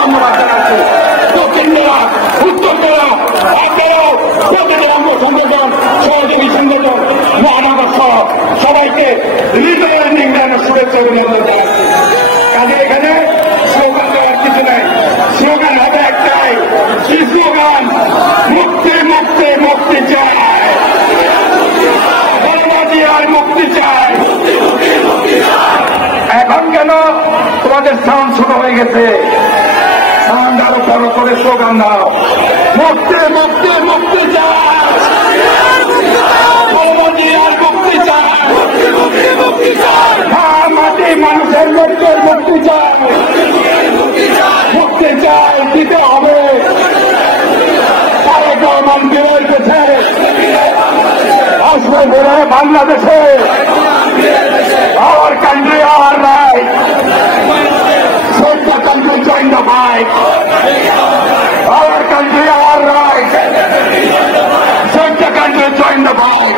ধন্যবাদ জানাচ্ছি। দক্ষিণ জেলা, উত্তর জেলা, আপনারাও প্রতিটি অঙ্গ সংগঠন, সহযোগী সংগঠন, মহানগর সহ সবাইকে হৃদয়ের নিংড়ানোর শুভেচ্ছা অভিনন্দন জানাচ্ছি। কাজে এখানে স্লোগান দেওয়ার কিছু নাই, স্লোগান হবে একটাই, কি স্লোগান? মুক্তি মুক্তি মুক্তি চাই, আর মুক্তি চাই। এখন কেন তোমাদের সাউন্ড ছোট হয়ে গেছে? সাউন্ড আরো বড় করে স্লোগান দাও, মুক্তি মুক্তি মুক্তি চাই, আর মুক্তি চাই, মাটি মানুষের লোকের মুক্তি চাই, মুক্তি চাই, দিতে হবে। তারেক রহমান বিরোধী আসবে বলে বাংলাদেশে our country, our right. Set the country, join the fight. Our country, our right. Set the country, join the fight.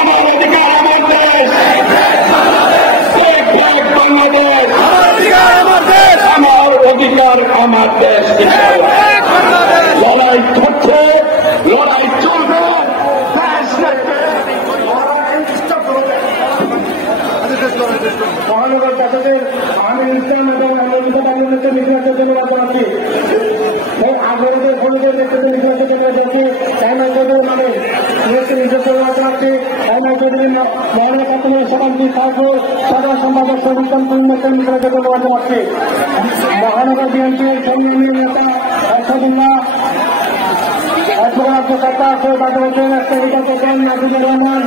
আমার অধিকার আমার দেশ, Take back Bangladesh. আমার অধিকার আমার দেশ। লড়াই হচ্ছে, লড়াই চলবে। মহানগর জাতীয় আমি ইসলাম এবং আন্দোলনকে নির্বাচন ধন্যবাদ জানাচ্ছি। আগরদের হলুদের নেতৃত্বে নির্বাচন ধন্যবাদ জানাচ্ছি। মহানগরের মানে নির্বাচন ধন্যবাদ জানাচ্ছি। মহানগরের মহানগর সভাপতি সাহেব, সাধারণ সম্পাদক সবিতান কর্মীকে ধন্যবাদ জানাচ্ছি। মহানগর বিএনপির সংগ্রামী নেতা আসাদুল্লাহ অ্যাডভোকেট সৈয়দ আজম হোসেন, নাজিবুর রহমান,